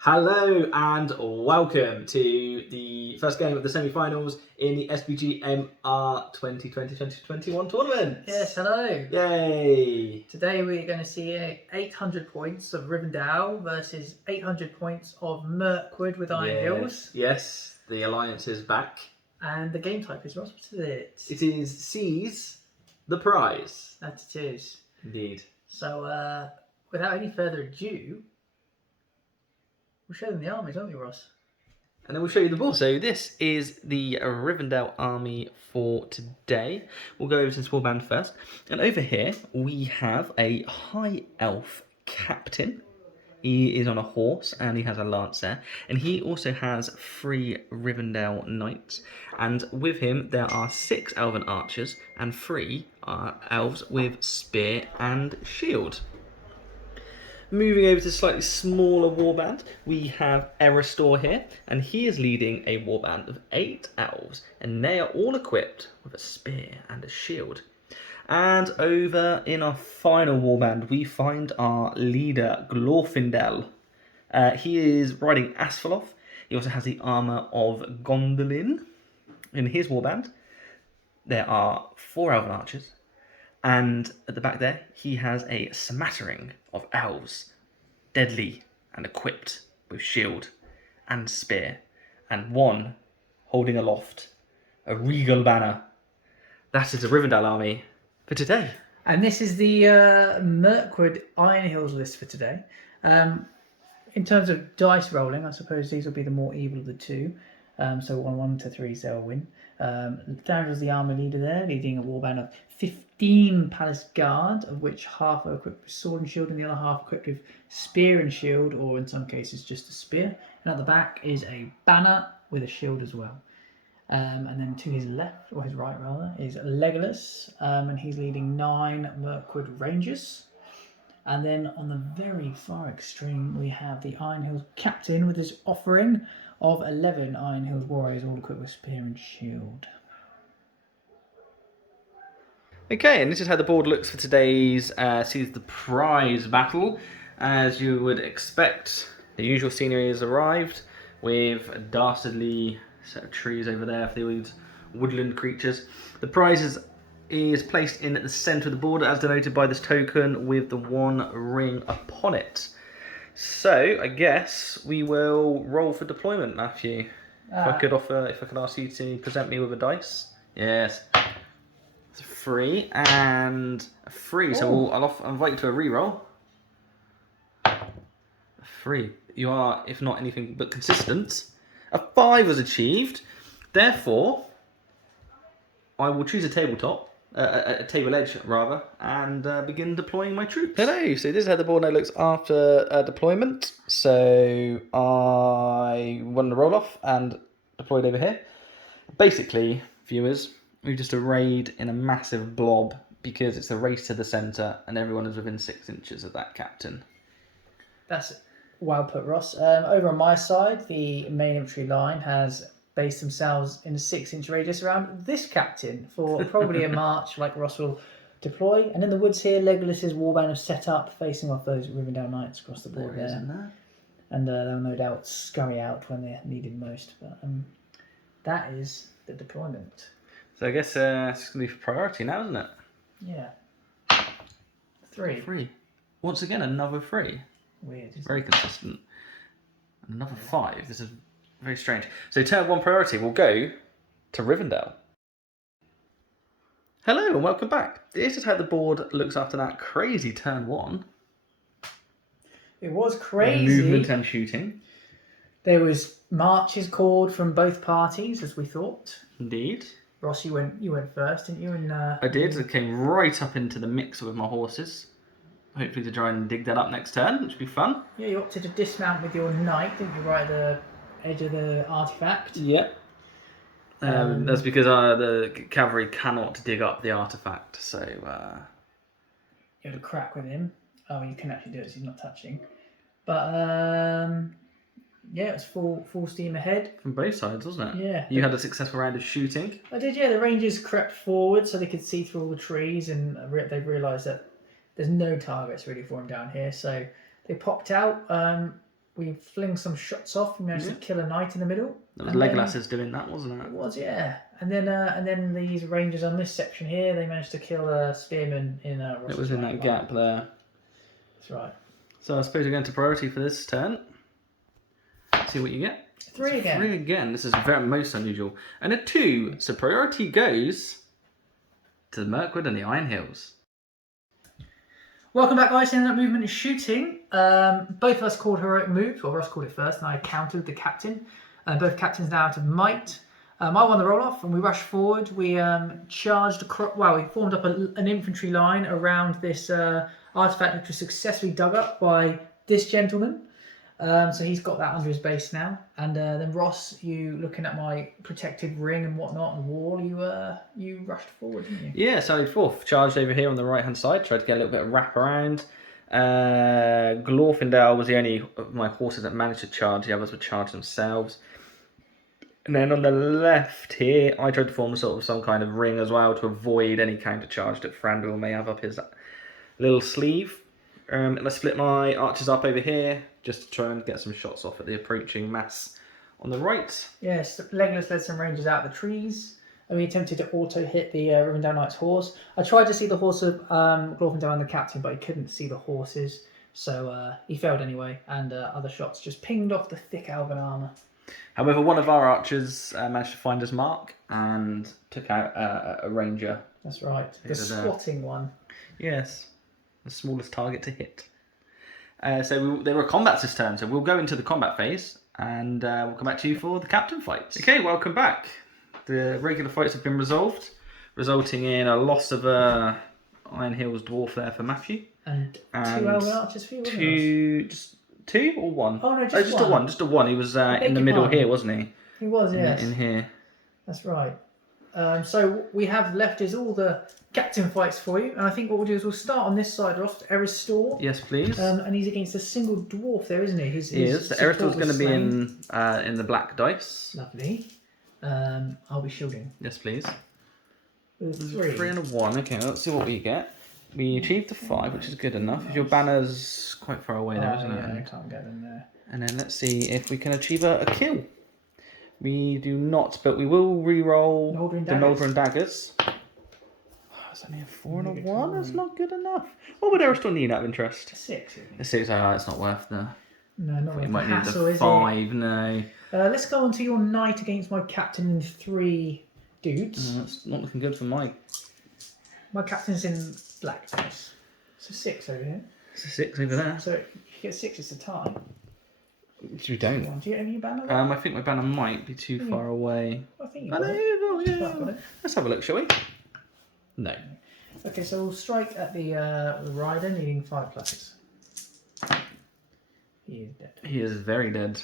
Hello and welcome to the first game of the semi-finals in the SBG MR 2020-2021 tournament. Yes, hello. Yay! Today we're going to see 800 points of Rivendell versus 800 points of Mirkwood with Iron Hills. Yes, the alliance is back. And the game type is what is it? It is seize the prize. That it is. Indeed. So, without any further ado, we'll show them the armies, won't we, Ross? And then we'll show you the board. So this is the Rivendell army for today. We'll go over to the small band first. And over here, we have a high elf captain. He is on a horse and he has a lance there. And he also has 3 Rivendell knights. And with him, there are 6 elven archers and 3 elves with spear and shield. Moving over to the slightly smaller warband, we have Eristor here, and he is leading a warband of 8 elves, and they are all equipped with a spear and a shield. And over in our final warband, we find our leader, Glorfindel. He is riding Asphaleth. He also has the armour of Gondolin. In his warband, there are 4 elven archers. And at the back there, he has a smattering of elves, deadly and equipped with shield and spear, and one holding aloft a regal banner. That is the Rivendell army for today. And this is the Mirkwood Iron Hills list for today. In terms of dice rolling, I suppose these will be the more evil of the two. So 1 to 3, they'll win. Thranduil's the army leader there, leading a warband of 15 palace guard, of which half are equipped with sword and shield, and the other half equipped with spear and shield, or in some cases just a spear. And at the back is a banner with a shield as well. And then to his left, or his right rather, is Legolas, and he's leading 9 Mirkwood Rangers. And then on the very far extreme, we have the Iron Hills captain with his offering of 11 Iron Hills warriors, all equipped with spear and shield. Okay, and this is how the board looks for today's Seize the Prize battle. As you would expect, the usual scenery has arrived with a dastardly set of trees over there for the woodland creatures. The prize is placed in the centre of the board, as denoted by this token with the 1 ring upon it. So I guess we will roll for deployment, Matthew. If I could ask you to present me with a dice. Yes. It's a 3 and a 3. So I'll invite you to a reroll. A 3. You are, if not anything but consistent. A 5 was achieved. Therefore, I will choose a tabletop. A table edge, rather, and begin deploying my troops. Hello, so this is how the board now looks after deployment. So I won the roll-off and deployed over here. Basically, viewers, we've just arrayed in a massive blob because it's a race to the centre and everyone is within 6 inches of that captain. That's well put, Ross. Over on my side, the main infantry line has based themselves in a 6-inch radius around this captain for probably a march like Ross will deploy. And in the woods here, Legolas's warband have set up, facing off those Rivendell knights across the board there. And they'll no doubt scurry out when they're needed most. But that is the deployment. So I guess it's going to be for priority now, isn't it? Yeah. 3. 3. Once again, another 3. Weird. Very consistent. Another 5. This is very strange. So turn 1 priority will go to Rivendell. Hello and welcome back. This is how the board looks after that crazy turn 1. It was crazy. Movement and shooting. There was marches called from both parties, as we thought. Indeed. Ross, you went first, didn't you? And I did. I came right up into the mix with my horses. Hopefully to try and dig that up next turn, which would be fun. Yeah, you opted to dismount with your knight, didn't you, right at the edge of the artifact? Yep. That's because the cavalry cannot dig up the artifact, so... You had a crack with him. Oh, you can actually do it, so he's not touching. But, yeah, it was full steam ahead. From both sides, wasn't it? Yeah. You had a successful round of shooting. I did, yeah. The Rangers crept forward so they could see through all the trees, and they realised that there's no targets really for them down here, so they popped out. we fling some shots off. We managed to kill a knight in the middle. That was Legolas doing that, wasn't it? It was, yeah. And then these rangers on this section here, they managed to kill a spearman in a. It was in that gap there. That's right. So I suppose we're going to priority for this turn. See what you get. 3 again. 3 again. This is very most unusual. And a 2. So priority goes to the Mirkwood and the Iron Hills. Welcome back, guys. In that movement is shooting. Both of us called heroic moves, or Ross called it first, and I countered the captain. Both captains now out of might. I won the roll off, and we rushed forward. We charged across. Well, we formed up an infantry line around this artifact, which was successfully dug up by this gentleman. So he's got that under his base now. And then Ross, you looking at my protected ring and whatnot and wall, you rushed forward, didn't you? Yeah, so fourth charged over here on the right hand side. Tried to get a little bit of wrap around. Glorfindel was the only of my horses that managed to charge. The others would charge themselves. And then on the left here, I tried to form some kind of ring as well to avoid any counter charge that Thranduil may have up his little sleeve. And I split my archers up over here just to try and get some shots off at the approaching mass on the right. Yes, Legolas led some rangers out of the trees, and we attempted to auto-hit the Rivendell Knight's horse. I tried to see the horse of Glorfindel and the captain, but he couldn't see the horses, so he failed anyway, and other shots just pinged off the thick elven armour. However, one of our archers managed to find his mark and took out a ranger. That's right, the squatting one. Yes, the smallest target to hit. So there were combats this turn, so we'll go into the combat phase and we'll come back to you for the captain fights. Okay, welcome back. The regular fights have been resolved, resulting in a loss of Iron Hills dwarf there for Matthew. And 2 elven archers for you, wasn't it? Just 2 or 1? Oh no, just one. one. Just a 1. He was in the middle here, wasn't he? He was, yes. In here. That's right. So we have left is all the captain fights for you, and I think what we'll do is we'll start on this side, Ross, Eristor. Yes, please. And he's against a single dwarf there, isn't he? He is. Eristor's going to be in the black dice. Lovely. I'll be shielding. Yes, please. With 3. 3 and a 1. Okay, let's see what we get. We achieved the 5, which is good enough. Nice. Your banner's quite far away there, isn't it? Yeah, I can't get in there. And then let's see if we can achieve a kill. We do not, but we will re-roll the Noldrin Daggers. Oh, it's only a 4 and a 1. That's not good enough. What would Eristor need out of interest? 6. A 6. Oh, it's not worth the. No, not worth the might hassle, need the is 5. No. Let's go on to your knight against my captain in 3 dudes. That's not looking good for my. My captain's in black dice. It's a 6 over here. It's a 6 over there. So if you get 6, it's a tie. You don't. Do you have your banner? I think my banner might be too far away. I think you got it. Got it. Let's have a look, shall we? No. Okay, so we'll strike at the rider, needing 5 pluses. He is dead. He is very dead.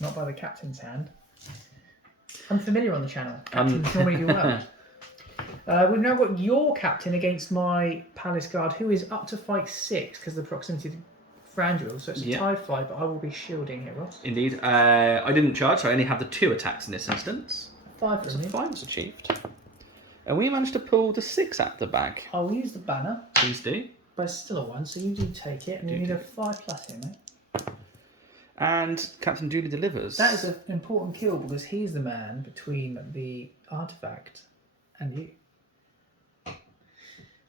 Not by the captain's hand. Unfamiliar on the channel. Captains normally do well. We've now got your captain against my palace guard, who is up to fight 6 because of the proximity to Thranduil, so it's a tie fight, but I will be shielding here, Ross. Indeed. I didn't charge, so I only have the 2 attacks in this instance. 5 for so me. 5 was achieved. And we managed to pull the 6 out the bag. I'll use the banner. Please do. But it's still a 1, so you do take it, and you need a 5+ here, mate. And Captain Julie delivers. That is an important kill because he's the man between the artifact and you.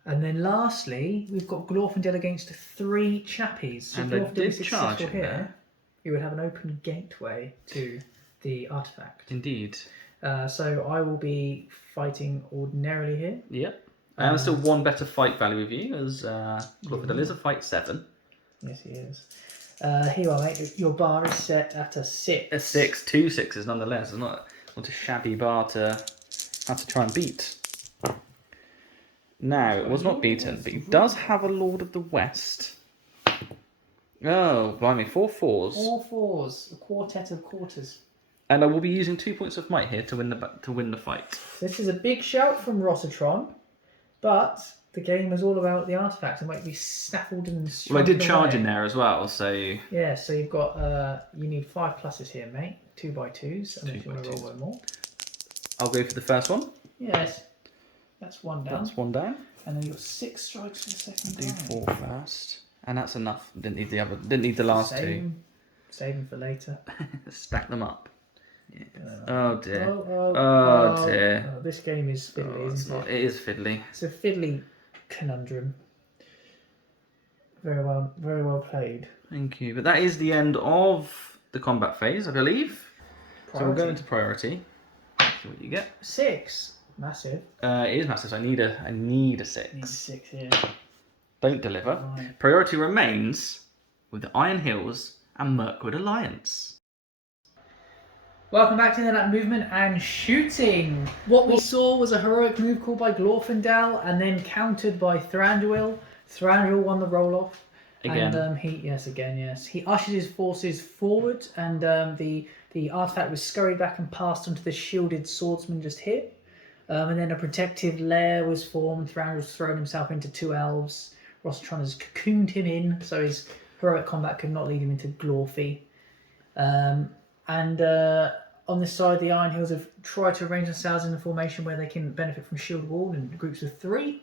And then lastly, we've got Glorfindel against 3 chappies. So and if I did Glorfindel charge here, there. You would have an open gateway to the artifact. Indeed. So I will be fighting ordinarily here. Yep. And still 1 better fight value with you, as Glorfindel is a fight 7. Yes, he is. Here you are, mate. Your bar is set at a 6. A 6, 2 6s nonetheless. It's not a shabby bar to have to try and beat. Now, it was not beaten, but he does have a Lord of the West. Oh, blimey, 4 4s. 4 4s, a quartet of quarters. And I will be using 2 points of might here to win the fight. This is a big shout from Rossatron, but the game is all about the artifact and might be snaffled and strung. Well, I did charge in there as well, so. Yeah, so you've got you need 5 pluses here, mate. 2 by 2s, and if you want to roll 1 more. I'll go for the first one. Yes. That's 1 down. That's 1 down. And then you've got 6 strikes for the second Do time. 4 first. And that's enough. Didn't need the last 2. Saving for later. Stack them up. Yes. Oh, Oh dear. oh, dear. oh, this game is fiddly, isn't it? It is fiddly. It's a fiddly conundrum. Very well played. Thank you. But that is the end of the combat phase, I believe. So we'll go into priority. See what you get. 6. Massive. It is massive. So I need a 6. Need 6 here. Don't deliver. Right. Priority remains with the Iron Hills and Mirkwood Alliance. Welcome back to that movement and shooting. What we saw was a heroic move called by Glorfindel and then countered by Thranduil. Thranduil won the roll-off. Again. And he ushered his forces forward, and the artifact was scurried back and passed onto the shielded swordsman just here. And then a protective lair was formed. Thranduil's thrown himself into 2 elves. Rostron has cocooned him in, so his heroic combat could not lead him into Glorfy. On this side, the Iron Hills have tried to arrange themselves in a formation where they can benefit from shield wall in groups of 3.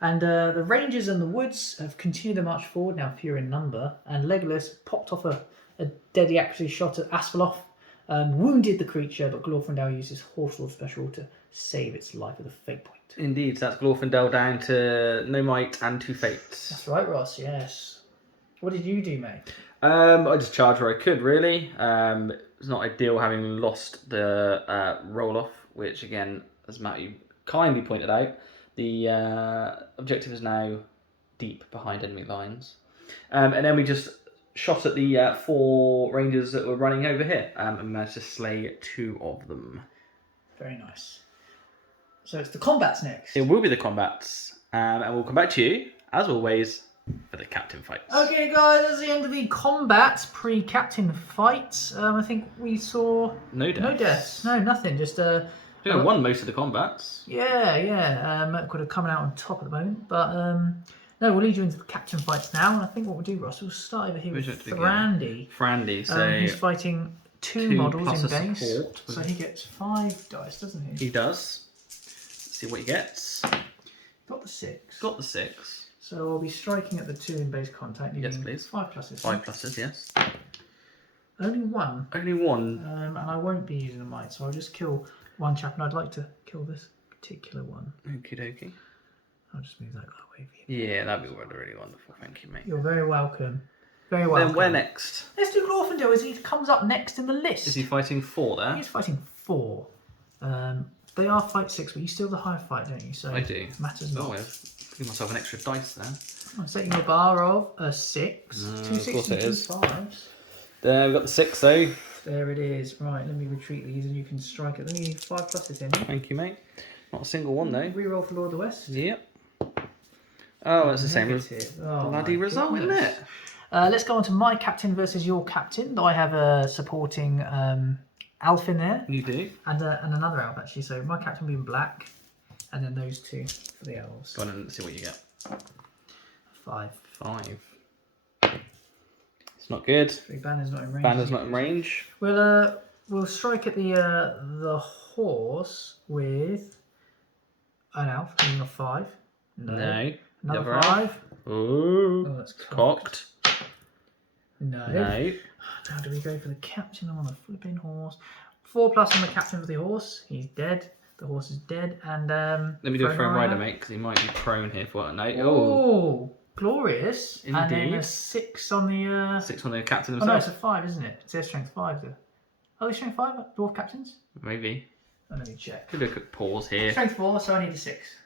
And the Rangers and the Woods have continued their march forward, now fewer in number. And Legolas popped off a deadly accuracy shot at Asphaleth, wounded the creature, but Glorfindel used his Horseward special to save its life with a fate point. Indeed, so that's Glorfindel down to no might and 2 fates. That's right, Ross, yes. What did you do, mate? I just charged where I could, really. It's not ideal having lost the roll-off, which, again, as Matthew kindly pointed out, the objective is now deep behind enemy lines. And then we just shot at the 4 rangers that were running over here and managed to slay 2 of them. Very nice. So it's the combats next. It will be the combats, and we'll come back to you, as always, for the captain fights. Okay, guys, that's the end of the combats, pre-captain fights. I think we saw... No deaths. No deaths. No, nothing. Just... We won most of the combats. Yeah. Mirkwood are coming out on top at the moment. But, no, we'll lead you into the captain fights now. And I think what we'll do, Ross, we'll start over here with Thrandy. Thrandy, so... he's fighting 2 models in base. Support. So he gets 5 dice, doesn't he? He does. Let's see what he gets. Got the 6. Got the 6. So I'll be striking at the 2 in base contact. Yes, please. 5 pluses. 5 pluses, yes. Only 1. Only 1. And I won't be using a might, so I'll just kill 1 chap, and I'd like to kill this particular one. Okie dokie. I'll just move that guy away for you. Yeah, that'd be really wonderful. Thank you, mate. You're very welcome. Very welcome. Then where next? Let's do Glorfindel, as he comes up next in the list. Is he fighting 4 there? He's fighting 4. They are fight 6, but you still have the higher fight, don't you? So I do. Matters not. Oh, I've given myself an extra dice there. I'm setting a bar of a 6. 2 of 6s course and it 2 is. 5s. There, we've got the 6 though. There it is. Right, let me retreat these and you can strike it. Let me 5 pluses in. Thank you, mate. Not a single one though. Reroll for Lord of the West. Yep. Oh, it's the same Oh, bloody my result, goodness. isn't it? Let's go on to my captain versus your captain. I have a supporting elf in there. You do. And another elf, actually. So my captain being black. And then those 2 for the elves. Go on and see what you get. 5. 5. It's not good. Banner's not in range. Banner's not in range. We'll strike at the horse with an elf, meaning a 5. No. Another 5. Ooh. Oh, that's Cocked. No. No. Now do we go for the captain on the flipping horse? 4 plus on the captain of the horse. He's dead. The horse is dead. And let me do a thrown rider, mate, because he might be prone here for what? No. Oh, glorious. Indeed. And then a 6 on the... 6 on the captain Oh himself. no, it's a 5, isn't it? It's their strength 5 though. Are they strength 5 dwarf captains? Maybe. Oh, let me check. Could do a quick pause here. Strength 4, so I need a 6.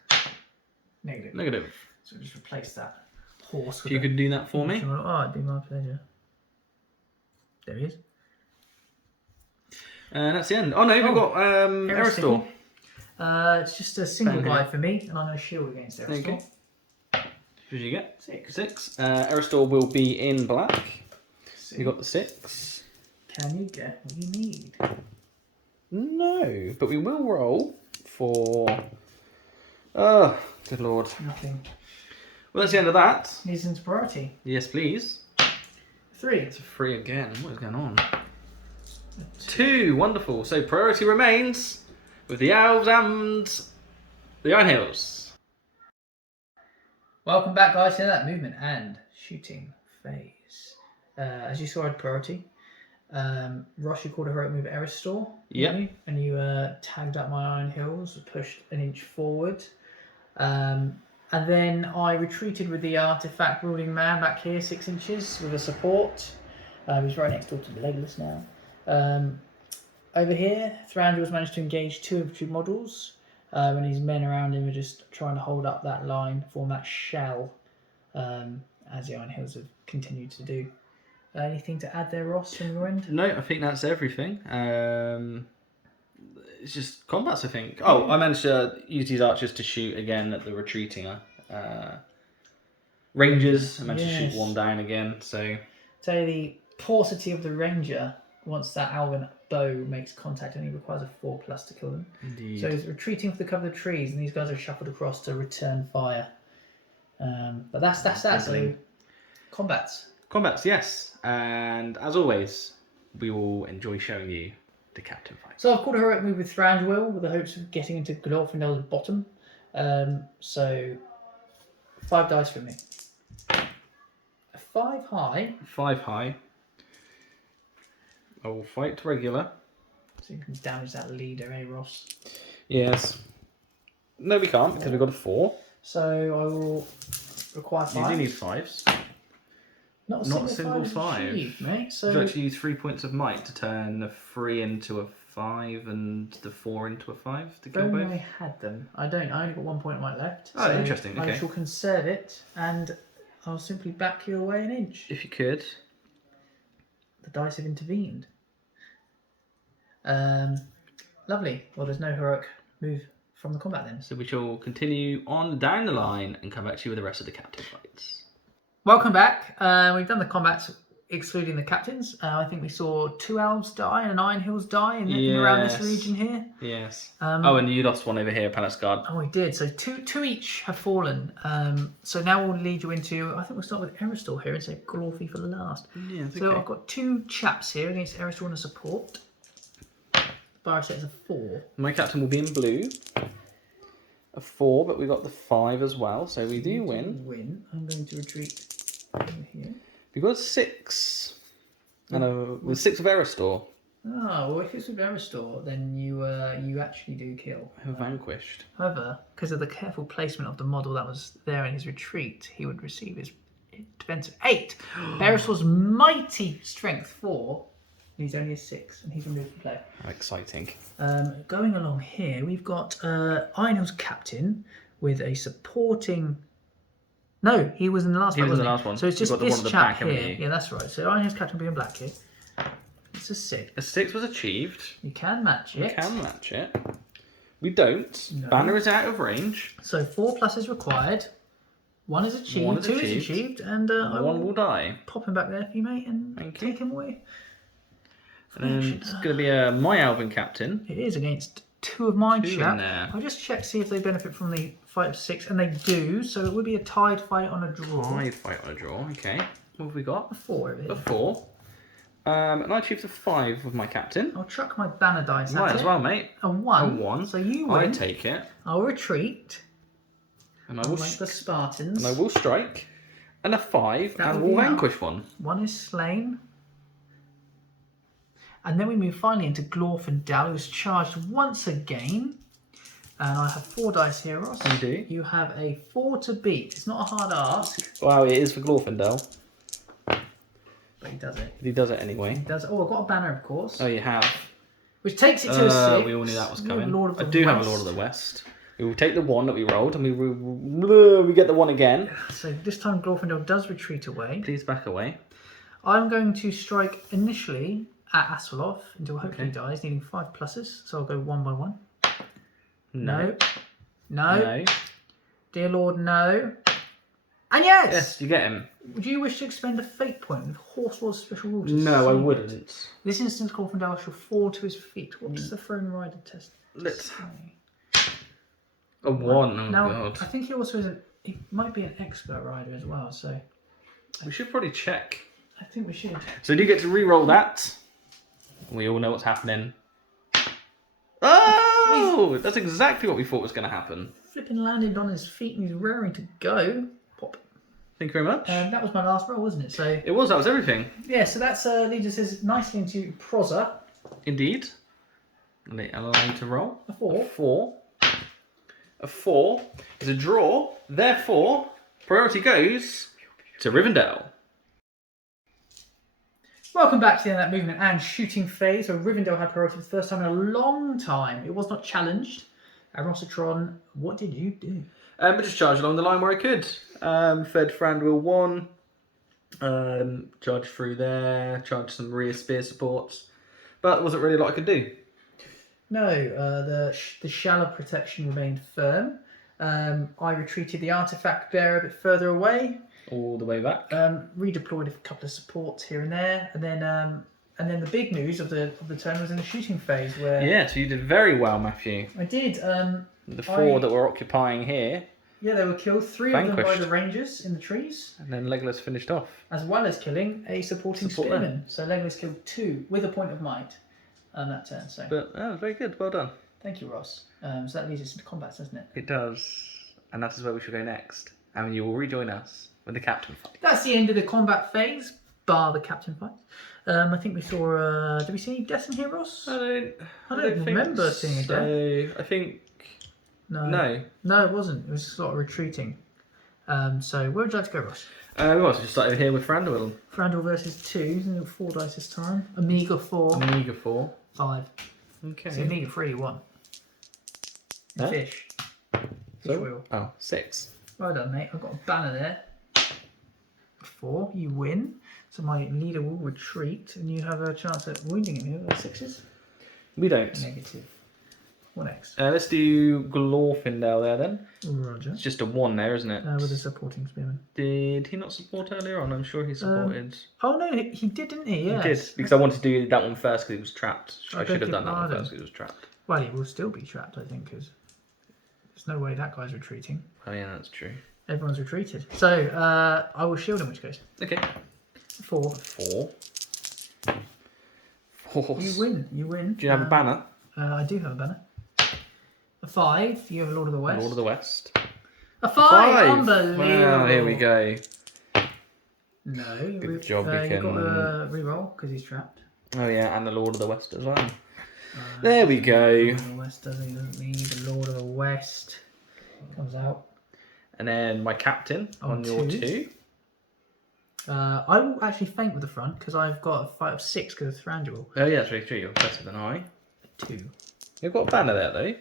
Negative. Negative. So just replace that horse If with you could do that for me. Oh, it'd be my pleasure. There he is. And that's the end. Oh no, we've got Aristor. It's just a single Bang guy here. for me, and I'm going to shield against Aristor. Okay. What did you get? 6. 6. Aristor will be in black. 6. You got the 6. Can you get what you need? No, but we will roll for... Oh, good lord. Nothing. Well, that's the end of that. Needs into priority. Yes, please. 3. It's a 3 again. What is going on? 2. Wonderful. So priority remains with the elves and the Iron Hills. Welcome back, guys, to that movement and shooting phase. As you saw, I had priority. Ross, you called a heroic move Eristor. Yep. And you tagged up my Iron Hills, pushed an inch forward. And then I retreated with the artifact wielding man back here, 6 inches, with a support. He's right next door to the Legolas now. Over here, Thranduil has managed to engage 2 infantry models, and his men around him are just trying to hold up that line, form that shell, as the Iron Hills have continued to do. Anything to add there, Ross, from your end? No, I think that's everything. It's just combats, I think. Oh, I managed to use these archers to shoot again at the retreating rangers. I managed to shoot one down again. So, the paucity of the ranger once that elven bow makes contact only requires a 4+ to kill them. indeed. So he's retreating for the cover of the trees, and these guys are shuffled across to return fire. But that's that. So combats. Combats, yes. And as always, we will enjoy showing you the captain fight. So I've called a heroic move with Thranduil with the hopes of getting into Glorfindell's bottom. So 5 dice from me. A 5 high. 5 high. I will fight regular. So you can damage that leader, eh, Ross? Yes. No, we can't because we've got a 4. So I will require 5. You do need 5s. Not a single 5 is achieved, mate. So you actually use 3 points of might to turn the 3 into a 5 and the 4 into a 5 to kill both. I had them. I don't. I only got 1 point of might left. Oh, so interesting. Okay. I shall conserve it, and I'll simply back you away an inch. If you could. The dice have intervened. Lovely. Well, there's no heroic move from the combat then. So we shall continue on down the line and come back to you with the rest of the captain fights. Welcome back. We've done the combats excluding the captains. I think we saw 2 elves die and an Iron Hills die in around this region here. Yes. And you lost one over here, Palace Guard. Oh, we did. So two each have fallen. So now we'll lead you into, I think we'll start with Eristor here and say Glorfy for last. Yeah, so okay. I've got 2 chaps here against Eristor and a support. Bar set is a 4. My captain will be in blue. A 4, but we got the 5 as well, so we do win. I'm going to retreat over here. We've got a 6. And with 6 of Eristor. Oh, well, if it's with Eristor, then you actually do kill. Vanquished. However, because of the careful placement of the model that was there in his retreat, he would receive his defense of 8. Eristor's mighty strength 4. He's only a 6, and he's removed from play. How exciting. Going along here, we've got Iron Hills captain with a supporting. No, he was in the last one. He was in the last one. So it's just got the this one at the chap back, here. Yeah, that's right. So Iron Hills captain being black here. It's a 6. A 6 was achieved. You can match it. We can match it. We don't. No. Banner is out of range. So 4+ is required. 1 is achieved. 2 is achieved, and one will die. Pop him back there for you, mate, and take him away. And then it's going to be my elven captain. It is against 2 of my chaps. I'll just check see if they benefit from the fight of 6, and they do. So it would be a tied fight on a draw. Tied fight on a draw. Okay. What have we got? A 4 over here. A 4. And I achieved a 5 with my captain. I'll chuck my banner dice. Might as well, mate. A 1. A 1. So you win. I take it. I'll retreat. And I will like the Spartans. And I will strike. And a 5, and we'll vanquish one. 1 is slain. And then we move finally into Glorfindell, who's charged once again. And I have 4 dice here, Ross. You do. You have a 4 to beat. It's not a hard ask. Wow, it is for Glorfindell. But he does it. He does it anyway. He does it. Oh, I've got a banner, of course. Oh, you have. Which takes it to a 6. We all knew that was coming. I do have a Lord of the West. We will take the 1 that we rolled, and we get the 1 again. So this time Glorfindell does retreat away. Please back away. I'm going to strike initially at Asveloth until hopefully he dies, needing 5 pluses. So I'll go 1 by 1. No. Dear Lord, no. And yes! Yes, you get him. Would you wish to expend a fate point with Horselord's special rules? No, I wouldn't. This instance, Glorfindell shall fall to his feet. What's the Throne Rider test? Let's a 1. Oh, now, God. I think he also is he might be an expert rider as well, so we should probably check. I think we should. So do you get to re-roll that? We all know what's happening. Oh! That's exactly what we thought was going to happen. Flipping landed on his feet and he's raring to go. Pop. Thank you very much. That was my last roll, wasn't it? So It was. That was everything. yeah, so that's leads us nicely into Proza. Indeed. Allow you to roll. A 4. A 4 is a draw. Therefore, priority goes to Rivendell. Welcome back to the end of that movement and shooting phase where Rivendell had priority for the first time in a long time. It was not challenged. Rossitron, what did you do? We just charged along the line where I could. Fed Frandwell 1. Charged through there. Charged some rear spear supports. But there wasn't really a lot I could do. No, the shallow protection remained firm. I retreated the artifact bearer a bit further away. All the way back. Redeployed a couple of supports here and there, and then the big news of the turn was in the shooting phase where Yeah, so you did very well, Matthew. I did. The 4 that were occupying here. Yeah, they were killed. 3 of them by Vanquished. the rangers in the trees, And then Legolas finished off. as well as killing a supporting Support spearman. So Legolas killed 2 with a point of might on that turn. So But that was very good. Well done. thank you, Ross. So that leads us into combat, doesn't it? It does. And that is where we should go next. And you will rejoin us with the captain fight. That's the end of the combat phase, bar the captain fight. I think we saw. Did we see any deaths in here, Ross? I don't think remember seeing a death. I think No. no. No, it wasn't. It was sort of retreating. So where would you like to go, Ross? We also just started over here with Frandwell. Frandle versus 2. 4 dice this time. Amiga 4. Amiga 4. 5. Okay. So Amiga 3, 1. Huh? Fish. So- Wheel. Oh, 6. Well done, mate. I've got a banner there. 4. You win. So my leader will retreat, and you have a chance at wounding him here with 6s. We don't. Negative. What next? Let's do Glorfindel there then. Roger. It's just a 1 there, isn't it? With a supporting spearman. Did he not support earlier on? I'm sure he supported. Oh no, he did, didn't he? Yes. He did, because I wanted to do that one first because he was trapped. I I should have beg done your that one pardon. first because he was trapped. Well, he will still be trapped, I think, because there's no way that guy's retreating. Oh yeah, that's true. Everyone's retreated. So I will shield in which case. Okay. 4. 4. Horse. You win. You win. Do you have a banner? I do have a banner. A 5. You have a Lord of the West. Lord of the West. A 5. Unbelievable. Wow, here we go. No. Good job, You we can- got a reroll because he's trapped. Oh yeah, and the Lord of the West as well. There we go. Lord of the West doesn't need the Lord of the West. Comes out. And then my captain on your 2. I will actually feint with the front because I've got a 5 of 6 because of Thranduil. Oh yeah, that's very true. You're better than I. 2. You've got a banner there though.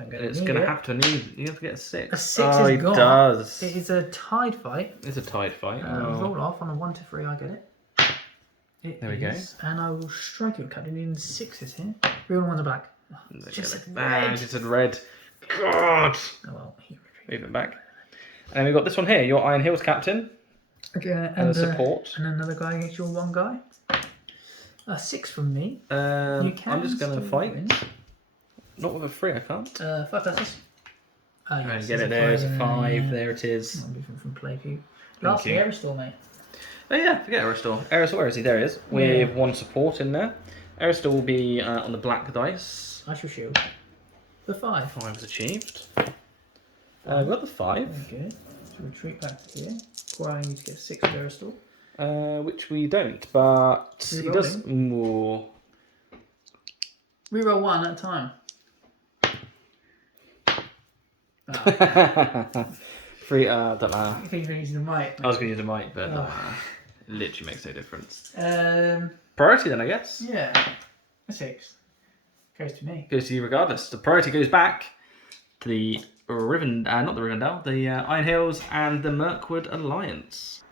I'm It's need going to it. have to need. You have to get a 6. A 6 oh, is he gone. does. It is a tied fight. It's a tight fight. Roll off on a 1 to 3. I get it. There we go. And I will strike you, Captain. In 6s here. Real ones are black. Just said red. Just said red. God. Oh well. He Move it back. And we've got this one here. Your Iron Hills captain. Okay, And a support. And another guy against your 1 guy. A 6 from me. You I'm just going to still fight. win. Not with a 3, I can't. 5 passes. Right, get it there. It's a 5. There it is. I'm different from Playview. Thank Lastly, you. Aerostore, mate. Oh yeah, forget Aristor. Aristor, where is he? There he is. With 1 support in there. Aristor will be on the black dice. I shall shield. The 5. 5 is achieved. We've got the 5. Very good. So retreat back to here. Requiring you to get 6 with Aerostore. Which we don't, but he Rerolling. does more. Reroll 1 at a time. Ah, 3, don't know. I think you're using the mic. I was going to use a mic, but Oh. it literally makes no difference. Um, Priority then, I guess. yeah. A 6. Goes to me. Goes to you regardless. The priority goes back to the not the Rivendell, the Iron Hills and the Mirkwood Alliance.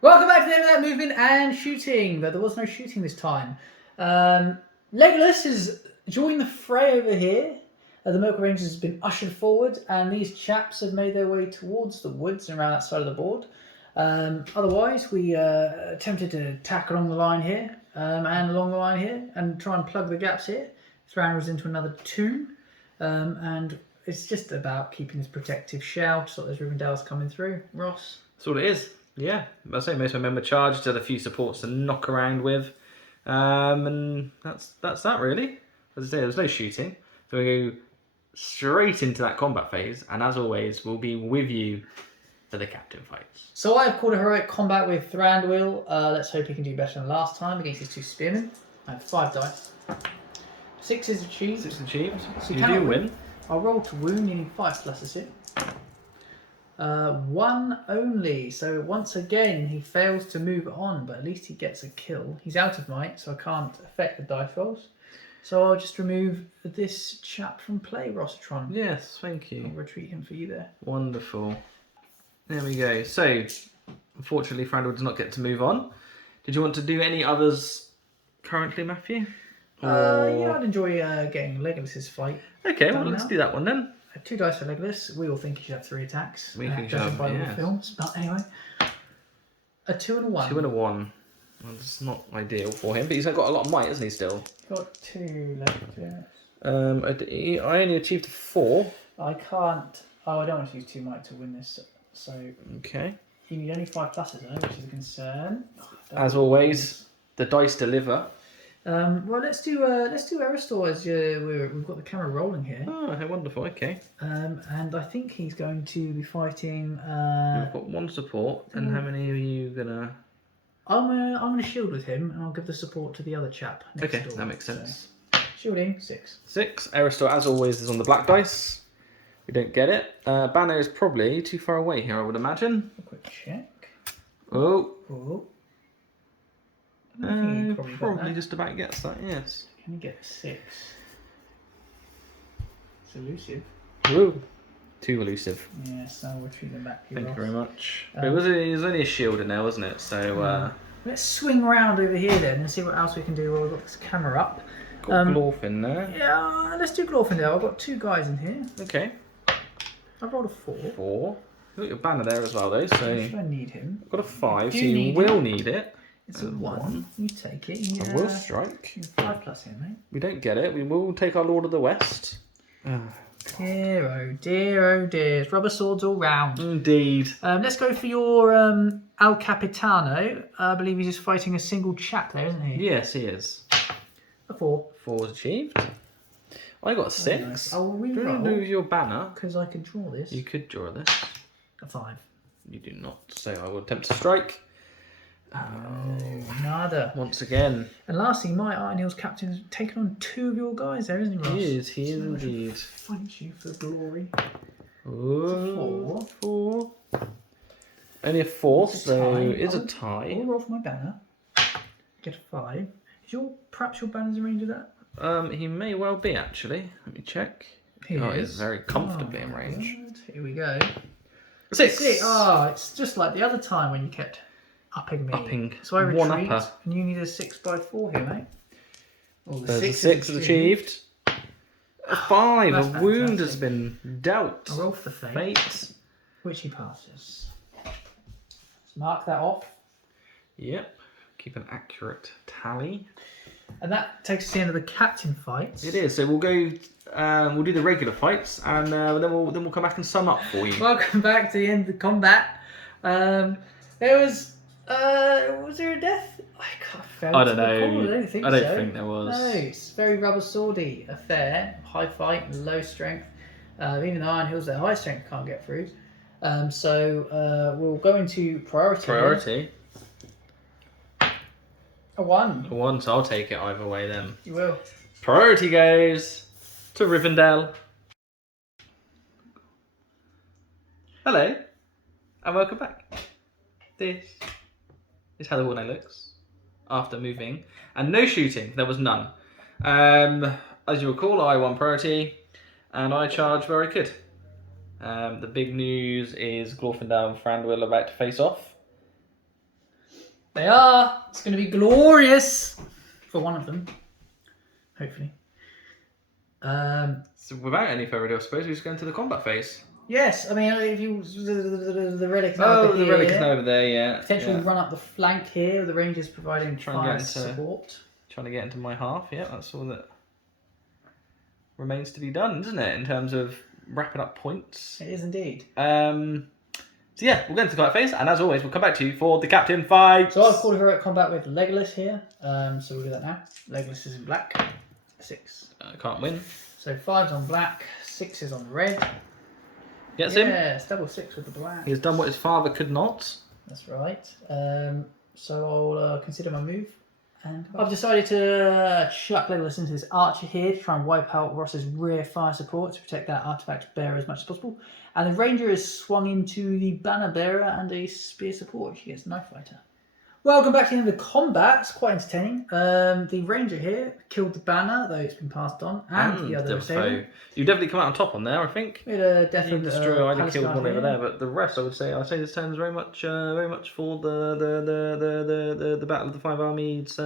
Welcome back to the end of that movement and shooting, though there was no shooting this time. Legolas has joined the fray over here. The Mirkwood Rangers has been ushered forward, and these chaps have made their way towards the woods and around that side of the board. Otherwise, we attempted to tack along the line here and along the line here and try and plug the gaps here. Thran was into another 2. And it's just about keeping this protective shell so there's Rivendell's coming through. Ross? That's all it is. Yeah, I say most of my men were charged, had a few supports to knock around with, and that's that really. As I say, there's no shooting, so we go straight into that combat phase, and as always, we'll be with you for the captain fights. So I have called a heroic combat with Thranduil. Let's hope he can do better than last time against his 2 spearmen. I have 5 dice. 6 is achieved. 6 achieved. So you do win. I'll roll to wound, needing 5 pluses here. 1 only. So once again, he fails to move on, but at least he gets a kill. He's out of might, so I can't affect the dice rolls. So I'll just remove this chap from play, Rossitron. Yes, thank you. I'll retreat him for you there. Wonderful. There we go. So, unfortunately, Thranduil does not get to move on. Did you want to do any others currently, Matthew? Yeah, I'd enjoy getting Legolas's fight. Okay, well, let's do that one then. I have 2 dice for Legolas. We all think he should have 3 attacks. We think he should judging have, by the yes. films. But anyway, a 2 and a 1. 2 and a 1. Well, that's not ideal for him, but he's got a lot of might, hasn't he, still? Got 2 left, yes. I only achieved 4. I can't... Oh, I don't want to use 2 might to win this, so... Okay. You need only 5 pluses, though, which is a concern. As always, the dice deliver. Well, let's do Aristor as we've got the camera rolling here. Oh, wonderful, okay. And I think he's going to be fighting... We've got 1 support, and how many are you gonna... I'm gonna shield with him, and I'll give the support to the other chap next Okay, door. that makes sense. So, shielding 6. 6. Aristor, as always, is on the black dice. We don't get it. Banner is probably too far away here, I would imagine. A quick check. Oh. Oh. I think he Probably got that. just about gets that, yes. Can you get 6? It's elusive. Woo. Too elusive. Yes, I'll retreat them back. Thank you very much. But it was only a shield in there, wasn't it? So, let's swing around over here then and see what else we can do while we've got this camera up. got Glorfin there. Yeah, let's do Glorfindel. I've got 2 guys in here. Okay. I've rolled a 4. 4. You've got your banner there as well, though. So Should I need him? I've got a 5, so Do you need will him. need it. It's a 1. You take it. Yeah. I will strike. 5 plus here, mate. We don't get it. We will take our Lord of the West. Dear, oh dear, oh dear. Rubber swords all round. Indeed. Let's go for your Al Capitano. I believe he's just fighting a single chap there, isn't he? Yes, he is. A 4. 4 was achieved. I got a 6. Nice. I will Do you re-roll want to lose your banner? because I could draw this. You could draw this. A 5. You do not. So I will attempt to strike. Nada. Once again. And lastly, my Iron Hills captain has taken on 2 of your guys there, isn't he, Ross? He is So I shall indeed. Fight you for glory. Ooh, 4. Only a 4, It's a so tie. it's a I'll tie. roll for my banner. Get a 5. Is perhaps your banner's in range of that? He may well be actually. Let me check. He Oh, is. it's very comfortably in my range. word. Here we go. 6. 6. Oh, it's just like the other time when you kept upping me. Upping. So I retreat, One upper. and you need a 6x4 here, mate. Oh, the There's a 6 6 is achieved. A 5. That's A wound has fantastic. been dealt. I roll for fate, Fate. which he passes. Let's mark that off. Yep. Keep an accurate tally. And that takes us to the end of the captain fights. It is. So we'll go. We'll do the regular fights, and then we'll come back and sum up for you. Welcome back to the end of the combat. There was there a death? I don't know. I don't think I don't so. think there was. No, it's very rubber swordy affair. High fight and low strength. Even the Iron Hills, their high strength can't get through. So we'll go into priority. Priority. A 1. A 1, so I'll take it either way then. You will. Priority goes to Rivendell. Hello, and welcome back. This is how the Warno looks after moving, and no shooting. There was none. As you recall, I won priority, and I charged where I could. The big news is Glorfindel and Thranduil are about to face off. They are. It's going to be glorious for one of them, hopefully. So without any further ado, I suppose we just go into the combat phase. Yes, I mean, if you the relic. Oh, the relic is over there, yeah. Potentially yeah. run up the flank here. The Rangers providing Try and fire get into- support. Trying to get into my half, yeah, that's all that remains to be done, isn't it, in terms of wrapping up points. It is indeed. So yeah, we'll go into the fight phase, and as always, we'll come back to you for the captain fight. So I've called heroic combat with Legolas here. So we'll do that now. Legolas is in black. 6. Can't win. So 5's on black. 6 is on red. Gets him. Yes, double 6 with the black. He has done what his father could not. That's right. So I'll consider my move. And I've decided to chuck Legolas into this archer here to try and wipe out Ross's rear fire support to protect that artifact bearer as much as possible. And the ranger is swung into the banner bearer and a spear support. She gets knife fighter. Welcome back to the end of the combat. It's quite entertaining. The ranger here killed the banner, though it's been passed on, and the other assailant. You definitely come out on top on there, I think. We had a death You of destroy either killed one here. over there, but the rest, I'd say this turn is very much for the battle of the five armies.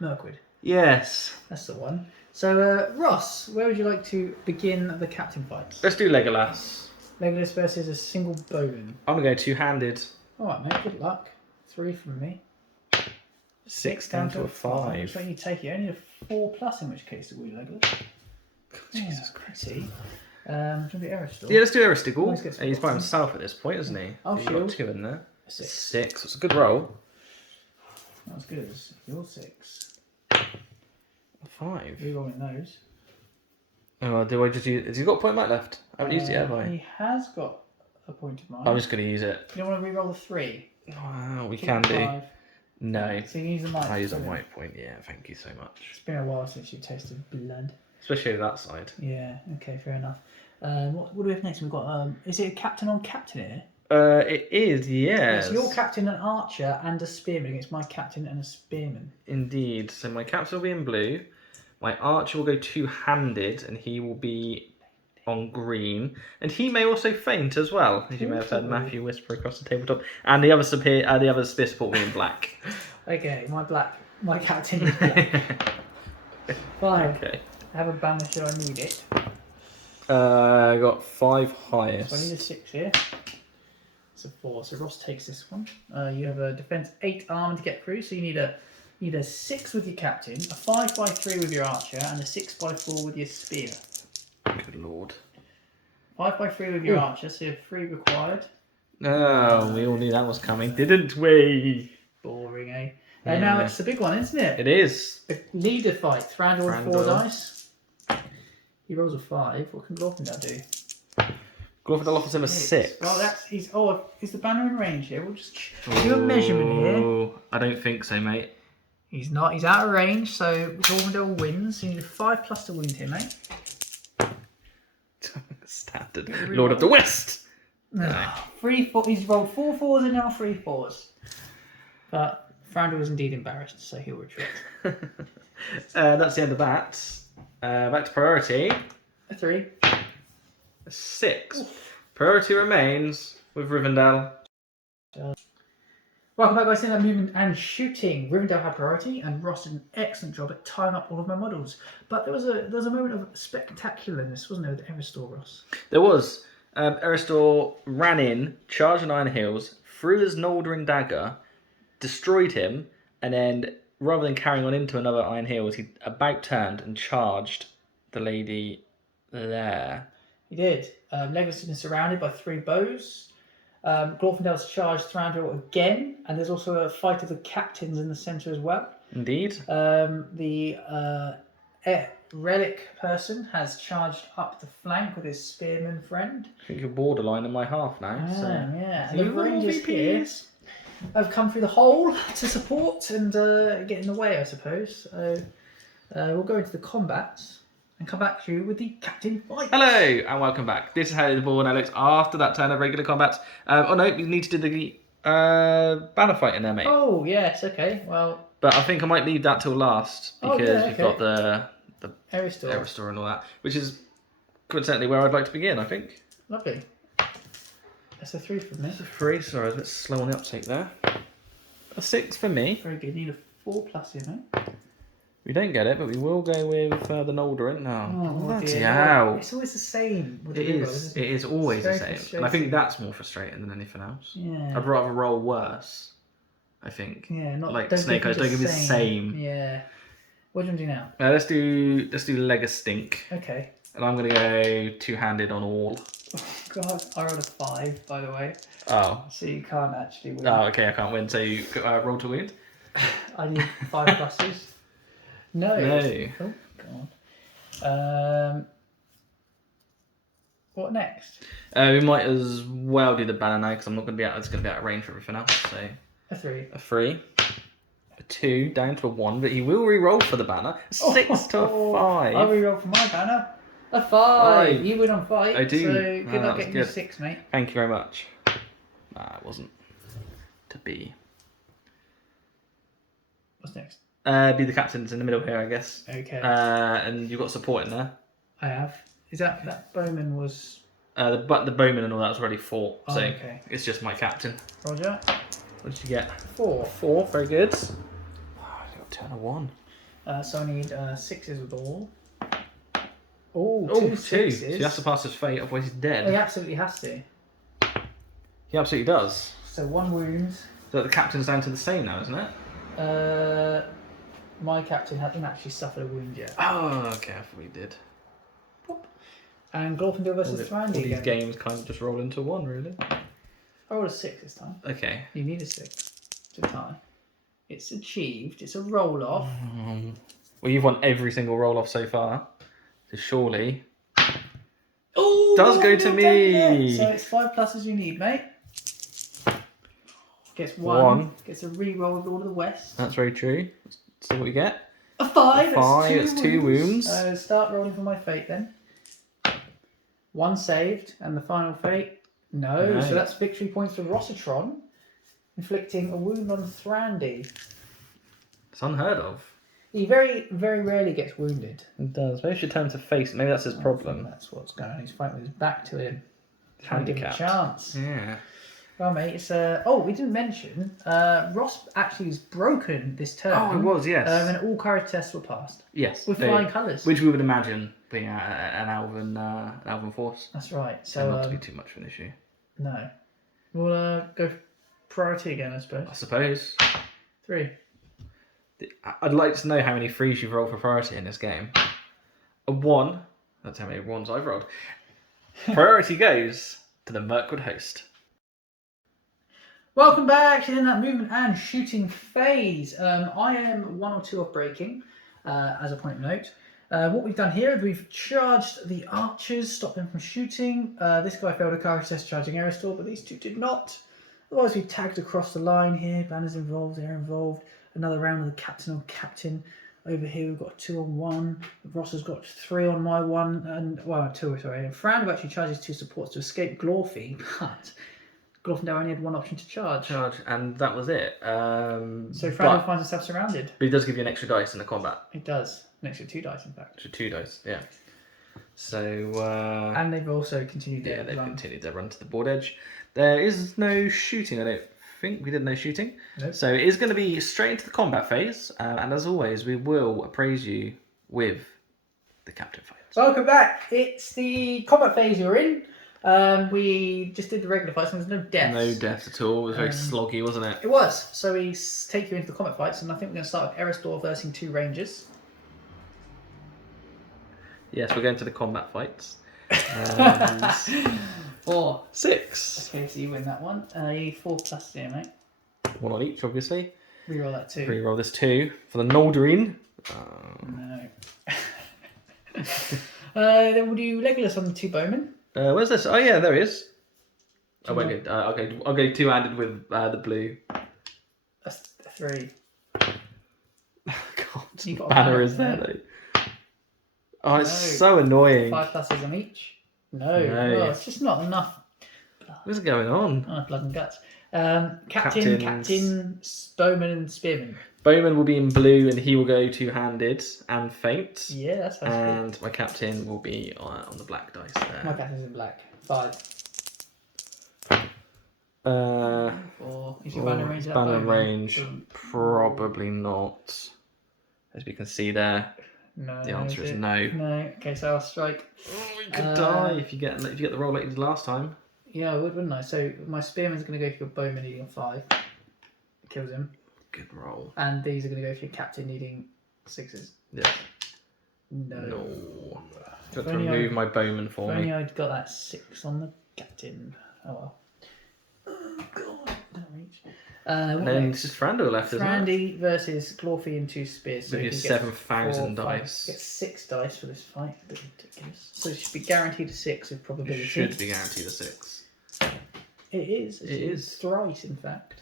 Mirkwood. Yes. That's the one. So, Ross, where would you like to begin the captain fights? Let's do Legolas. Legolas versus a single bowman. I'm gonna go two-handed. All right, mate. Good luck. 3 from me. 6 down to a 5. Which way you take it? Only a 4+, in which case it will be Legolas. Jesus Christ. Should be Aristor. Yeah, let's do Aristotle. Always gets He's by forgotten. himself at this point, isn't he? I'll You've shield. got 2 in there. 6. 6. It's a good roll. Not as good as your 6. A 5. Rerolling those. Oh, do I just use... Has he got a point mark left? I haven't used it yet, have I? He has got a point of mine. I'm just going to use it. You don't want to reroll the 3? Wow, we Keep can the do. 5. No. So you use the mic. I use a white point, yeah, thank you so much. It's been a while since you tasted blood. Especially over that side. Yeah, okay, fair enough. What do we have next? We've got, is it a captain on captain here? It is, yes. It's your captain, an archer, and a spearman against my captain and a spearman. Indeed. So my captain will be in blue. My archer will go two-handed, and he will be on green. And he may also faint as well, as you may have heard Matthew whisper across the tabletop. And the other spear support will be in black. Okay, my captain is black. Fine. Okay. I have a banner should I need it. I got 5 highest. So I need a 6 here. It's a 4. So Ross takes this one. You have a defense 8 armor to get through, so you need a 6 with your captain, a 5x3 with your archer, and a 6x4 with your spear. Good lord. 5x3 with your archer, so you have 3 required. Oh, we all knew that was coming, didn't we? Boring, eh? And now it's the big one, isn't it? It is. The leader fight. Thranduil with 4 Thranduil. dice. He rolls a 5. What can Glorfindel do? Glorfindel offers him a 6. Well, is the banner in range here? We'll just do a measurement here. Oh, I don't think so, mate. He's not. He's out of range, so Glorfindel wins. You need a 5+ to wound him, mate. Standard. Lord of the West. No. 3 4. He's rolled 4 4s and now 3 4s. But Thranduil is indeed embarrassed, so he'll retreat. That's the end of that. Back to priority. A 3. 6. Priority remains with Rivendell. Welcome back, guys, to that movement and shooting. Rivendell had priority, and Ross did an excellent job at tying up all of my models. But there was a moment of spectacularness, wasn't there, with Aristor, Ross? There was. Aristor ran in, charged an Iron Heels, threw his Noldorin dagger, destroyed him, and then, rather than carrying on into another Iron Heels, he about turned and charged the lady there. He did. Legolas has been surrounded by 3 bows. Glorfindel's charged Thranduil again, and there's also a fight of the captains in the centre as well. Indeed. The relic person has charged up the flank with his spearman friend. I think you're borderline in my half now. Yeah. So And the rangers here have come through the hole to support and get in the way, I suppose. So we'll go into the combat and come back to you with the captain fight. Hello and welcome back. This is how the board now looks after that turn of regular combat. Oh no, we need to do the banner fight in there, mate. Oh, yes, okay. Well, But I think I might leave that till last because we've got the Aristor and all that, which is coincidentally where I'd like to begin, I think. Lovely. That's a 3 from me. That's a 3, sorry, I was a bit slow on the uptake there. A 6 for me. Very good. Need a 4+ here, mate. We don't get it, but we will go with the Noldorin now. Oh, Bloody dear. hell. It's always the same. With It the is. reroll, isn't It is always the It's same. very And I think frustrating. that's more frustrating than anything else. Yeah. I'd rather roll worse, I think. Yeah, not Like don't Snake give Eyes, me don't give me the same. Yeah. What do you want to do now? Let's do Lega Stink. Okay. And I'm going to go two-handed on all. God, I rolled a 5, by the way. Oh. So you can't actually win. Oh, okay, I can't win. So you roll to wound? I need 5 pluses. No. No. Oh, God. What next? We might as well do the banner now because I'm not going to be out. It's going to be out of range for everything else. So A 3. a 3, a 2, down to a 1, but he will re-roll for the banner. 6 to a 5. I'll re-roll for my banner. A 5. Five. You win on fight. I do. So good luck That's getting your good. 6, mate. Thank you very much. It wasn't to be. What's next? Be the captains in the middle here, I guess. Okay. And you've got support in there. I have. Is that bowman was... The bowman and all that was already fought, so okay. it's just my captain. Roger. What did you get? 4. 4, very good. I got 10 of 1. So I need 6s with all. Oh, Oh, 2 2. 6s. So he has to pass his fate, otherwise he's dead. He absolutely has to. He absolutely does. So 1 wound. So the captain's down to the same now, isn't it? My captain hasn't actually suffered a wound yet. Oh, okay, I thought he did. And Glorfindel versus All Thrandy these again. games kind of just roll into 1, really. I rolled a 6 this time. Okay. You need a 6 to tie. It's achieved. It's a roll off. Well, you've won every single roll off so far, so surely. Oh, Does go to me. So it's 5 pluses you need, mate. Gets 1. Gets a re-roll of Lord of the West. That's very true. So what you get? A 5. A 5. That's 2 wounds. wounds. Start rolling for my fate then. 1 saved, and the final fate. No. So that's victory points for Rossitron, inflicting a wound on Thrandy. It's unheard of. He very, very rarely gets wounded. It does. Maybe we should tell him to face it. Maybe that's his problem. That's what's going on. He's fighting with his back to him. Trying to give him a Handicapped. chance. Yeah. Well, mate, it's we didn't mention Ross actually was broken this turn. Oh, it was, yes. And all courage tests were passed Yes. with flying colours. Which we would imagine being an elven force. That's right. So So not to be too much of an issue. no, we'll go priority again, I suppose. I suppose. 3. I'd like to know how many 3s you've rolled for priority in this game. A 1. That's how many 1s I've rolled. Priority goes to the Mirkwood host. Welcome back in that movement and shooting phase. I am 1 or 2 off breaking, as a point of note. What we've done here is we've charged the archers, stopped them from shooting. This guy failed a courage test charging Aerostor, but these 2 did not. Otherwise, we've tagged across the line here. Banners involved, they're involved. Another round of the captain on captain. Over here, we've got a 2 on 1. Ross has got 3 on my 1, and 2, sorry. And Fran actually charges 2 supports to escape Glorfy, but Glorfindel only had 1 option to charge. And that was it. So Fran finds himself surrounded. But he does give you an extra dice in the combat. It does. An extra 2 dice, in fact. Extra 2 dice, yeah. So. And they've also continued Yeah, their they've run. continued their run to the board edge. There is no shooting, I don't think. We did no shooting. Nope. So it is going to be straight into the combat phase. And as always, we will appraise you with the captain fights. Welcome back. It's the combat phase you're in. We just did the regular fights and there's no deaths. No deaths at all. It was very sloggy, wasn't it? It was. So we take you into the combat fights, and I think we're going to start with Aerostor versing 2 rangers. Yes, we're going to the combat fights. 4. 6. Okay, so you win that one. You need 4 plus here, mate. 1 on each, obviously. Reroll that 2. Reroll this 2 for the Noldrine. No. Then we'll do Legolas on the 2 bowmen. Where's this? Oh yeah, there he is. Oh wait, I'll go 2-handed with the blue. That's 3. God, You got a banner banner is there there. though. Oh, it's No. so annoying. 5 pluses on each. No. No. Well, it's just not enough. What's going on? Oh, blood and guts. Captains. Captain, bowman and spearman. Bowman will be in blue and he will go 2-handed and faint. Yeah, that's how it's And my captain will be on the black dice good. My there. captain's in black. 5. 4. Is your banner range that banner bowman? range? Probably not. As we can see there, No. the answer is it? no. No. Okay, so I'll strike. Oh, you could die if you get the roll like you did last time. Yeah, I would, wouldn't I? So my spearman's going to go for your bowman needing a 5. Kills him. Good roll. And these are going to go for your captain needing 6s. Yeah. No. No. You If have to only remove I- my bowman If for only me. I'd got that 6 on the captain. Oh well. Oh god, don't reach. And then it's just Thranduil left, isn't it? Thrandy versus Glorfy and 2 spears. With your he gets 7,000 4, 5, dice. Gets 6 dice for this fight. A bit ridiculous. So it should be guaranteed a 6 with probability. Should be guaranteed a 6. It is. It is. Thrice, in fact.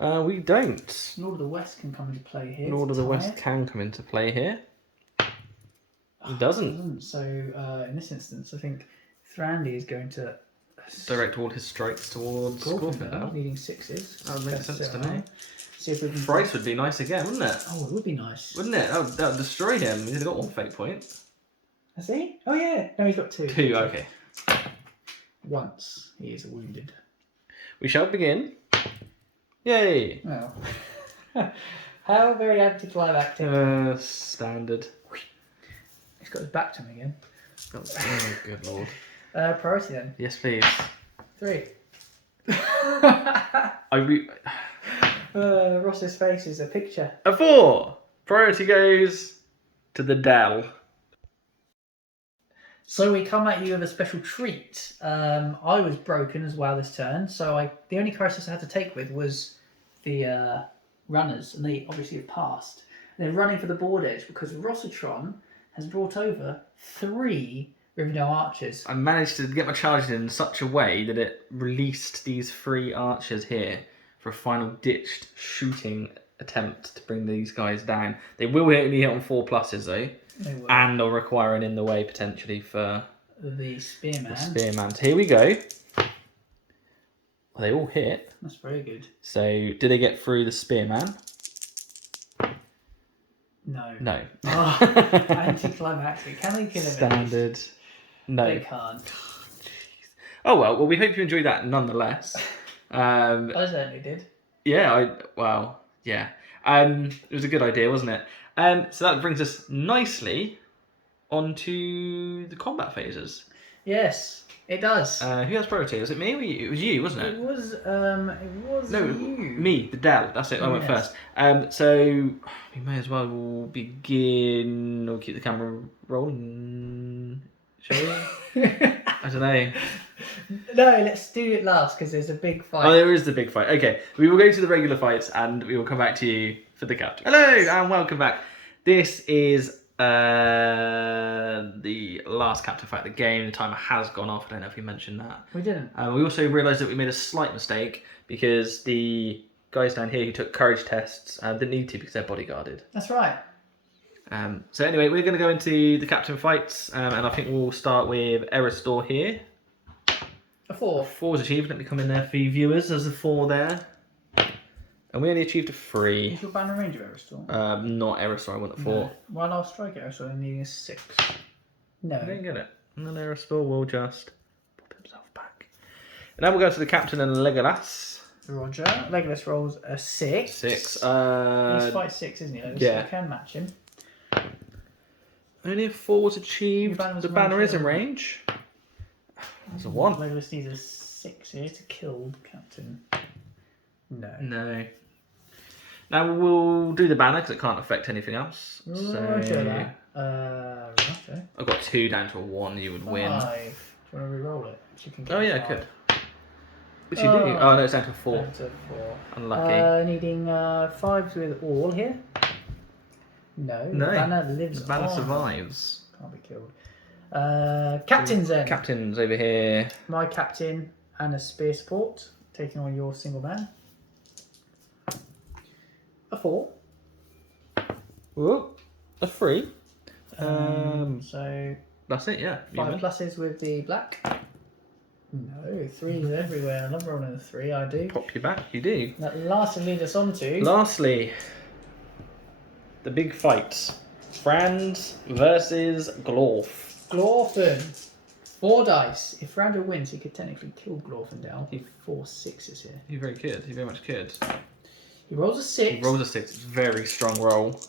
We don't. Lord of the West can come into play here. Lord of the West can come into play here. He doesn't. So in this instance, I think Thrandy is going to Direct all his strikes towards Glorfindel. Needing 6s. That would make sense to me. See if we can. Thrice would be nice again, wouldn't it? Oh, it would be nice. Wouldn't it? That would destroy him. He's got 1 fate point. Has he? Oh yeah. No, he's got 2. 2, okay. Once he is wounded. We shall begin. Yay! Oh. How very anticlimactic. Standard. He's got his back to him again. Oh, good lord. Priority then. Yes, please. 3. Ross's face is a picture. A 4! Priority goes to the Dell. So we come at you with a special treat. I was broken as well this turn, so the only crisis I had to take with was the runners, and they obviously have passed. They're running for the board edge because Rossitron has brought over 3 Rivendell archers. I managed to get my charges in such a way that it released these 3 archers here for a final ditched shooting attempt to bring these guys down. They will only hit on 4 pluses though. And they'll require an in the way potentially for the spearman. So here we go. Well, they all hit. That's very good. So do they get through the spearman? No. No. Oh, anticlimactic. Can they kill him? Standard. No. They can't. Oh well. We hope you enjoyed that nonetheless. I certainly did. Yeah. Yeah. It was a good idea, wasn't it? So that brings us nicely onto the combat phases. Yes, it does. Who has priority? Was it me or you? It was you, wasn't it? It was No, you. Me, the Dell. That's it. I went first. So we may as well begin. We'll keep the camera rolling. Shall we? I don't know. No, let's do it last because there's a big fight. Oh, there is the big fight. Okay, we will go to the regular fights and we will come back to you for the captain. Hello and welcome back. This is the last captain fight of the game. The timer has gone off. I don't know if we mentioned that. We didn't. We also realised that we made a slight mistake because the guys down here who took courage tests didn't need to because they're bodyguarded. That's right. So anyway, we're going to go into the captain fights, and I think we'll start with Eristor here. A 4. 4 was achieved. Let me come in there for you viewers. There's a 4 there. And we only achieved a 3. Is your banner range of Eristor? Not Eristor, I want a 4. No. Well, I'll strike Eristor and needing a 6. No. I didn't get it. And then Eristor will just pop himself back. And now we'll go to the captain and Legolas. Roger. Legolas rolls a 6. 6. He's fight 6, isn't he? Legolas? Yeah. So I can match him. Only a 4 was achieved. The banner is in range. That's a 1. Legolas needs a 6 here to kill the captain. No. Now we'll do the banner because it can't affect anything else. Roger that. Roger. I've got 2 down to a 1. You would win. 5. Do you want to re-roll it? So you can get Oh yeah, I 5. could. Which you do. Oh no, it's down to a 4. Down to 4. Unlucky. Needing 5s with all here. No. The banner lives The banner on. survives. Can't be killed. Captains then. Captains over here. My captain and a spear support taking on your single man. A 4. Ooh, a 3. So That's it, yeah. 5 pluses with the black. No, 3s everywhere. I love rolling a 3, I do. Pop you back, you do. That lastly leads us on to... Lastly, the big fight. Franz versus Glorf. Glorfin. 4 dice. If Randall wins, he could technically kill Glorfindel. He 4 6s here. He very could. He very much could. He rolls a 6. He rolls a 6. It's a very strong roll.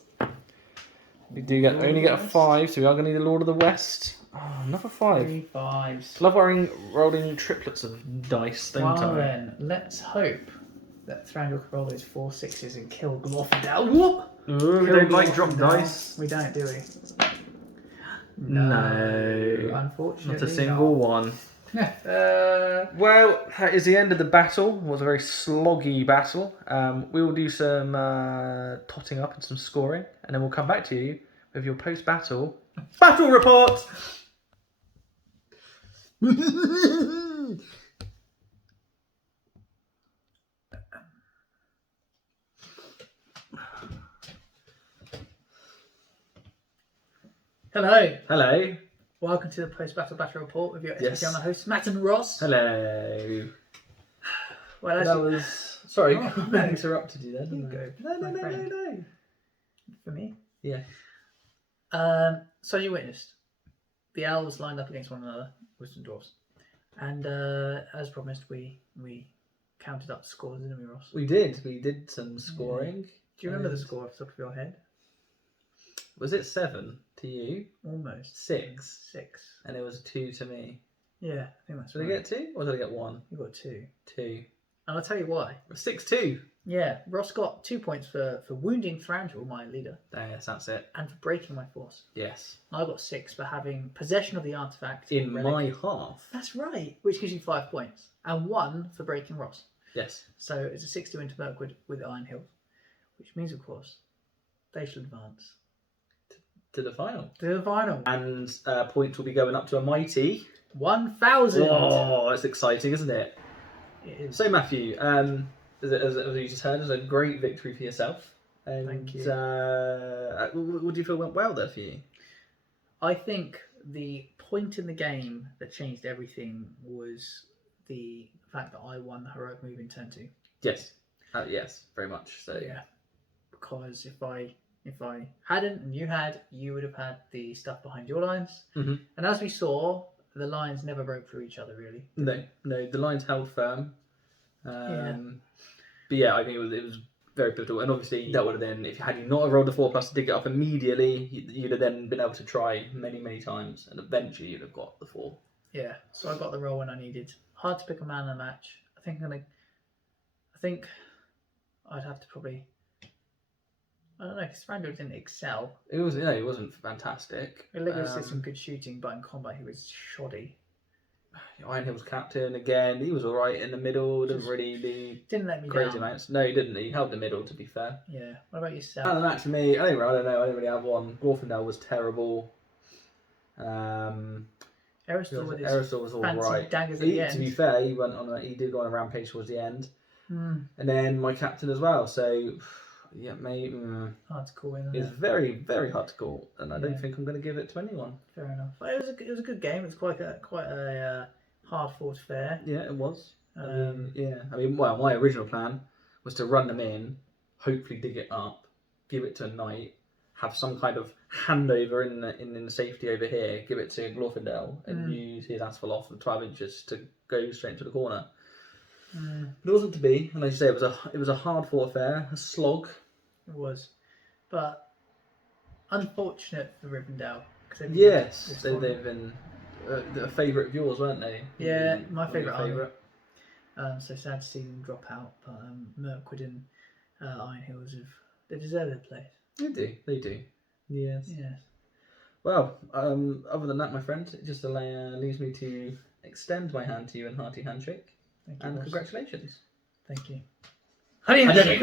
We do only get a 5, so we are going to need a Lord of the West. Oh, another 5. 3 5s. Love rolling triplets of dice, don't Well I? then, let's hope that Thranduil can roll those 4 6s and kill Glorfindel. Whoop! Ooh, we Kill don't like drop Glorfindel. dice. We don't, do we? No. Unfortunately, Not a single one. Well, that is the end of the battle. It was a very sloggy battle. We will do some totting up and some scoring, and then we'll come back to you with your post-battle battle report. Hello. Hello. Welcome to the post-battle battle report with your Yes. SPGM hosts, Matt and Ross. Hello. Well, as That you, was... Sorry, Oh, I interrupted you there, you didn't I? go, No. my friend. For me. Yeah. So as you witnessed, the elves lined up against one another with some dwarves, and as promised, we counted up the scores, didn't we, Ross? We did some scoring. Do you remember the score off the top of your head? Was it 7 to you? Almost 6. 6. And it was 2 to me. Yeah, I think that's Did right. I get 2 or did I get 1? You got 2, 2. and I'll tell you why. 6-2. Yeah, Ross got 2 points for wounding Thranduil, my leader, Yes, that's it. and for breaking my force. Yes. I got 6 for having possession of the artifact In relic. my half. That's right, which gives you 5 points, and 1 for breaking Ross. Yes. So it's a 6 to win to Mirkwood with Iron Hills, which means, of course, they shall advance To the final. to the final. And points will be going up to a mighty 1,000. Oh, it's exciting, isn't it? It is. So, Matthew, as you just heard, it was a great victory for yourself. And, Thank you. What do you feel went well there for you? I think the point in the game that changed everything was the fact that I won the heroic move in turn 2. Yes. Yes, very much. So Yeah, because if I hadn't and you had, you would have had the stuff behind your lines. Mhm. And as we saw, the lines never broke through each other really. No, the lines held firm. Yeah. But yeah, I think it was very pivotal. And obviously, that would have then, if you not rolled the 4+ to dig it up immediately, you'd have then been able to try many times, and eventually you'd have got the 4. Yeah, so I got the roll when I needed. Hard to pick a man in a match. I think I'd have to probably. I don't know, because Thranduil didn't excel. It wasn't fantastic. Illigus did some good shooting, but in combat he was shoddy. Iron Hill's captain again. He was all right in the middle. Didn't really do Didn't let me crazy down. amounts. No, he didn't. He held the middle, to be fair. Yeah. What about yourself? And that to me, I don't know. I didn't really have one. Rivendell was terrible. Aristor with his Aristor was all fancy right. daggers at the end. To be fair, he did go on a rampage towards the end. Mm. And then my captain as well. So yeah, mate, Hard to call in. it's very hard to call, and I don't Yeah. think I'm going to give it to anyone. Fair enough. But it was a good game. It was quite a hard fought affair. Yeah, it was. Um, Well, my original plan was to run them in, hopefully dig it up, give it to a knight, have some kind of handover in the safety over here, give it to Glorfindel, and use his Asphalot of 12 inches to go straight into the corner. But it wasn't to be, and like you say, it was a hard fought affair, a slog. It was, but unfortunate for Rivendell. Yes, they've been a favourite of yours, weren't they? Yeah, my favourite favourite. So sad to see them drop out, but Mirkwood and Iron Hills they deserve their place. They do. Yes. Yes. Well, other than that, my friend, it just leaves me to extend my hand to you in hearty handshake. Thank you. And Ross. congratulations. Thank you. Honey handshake.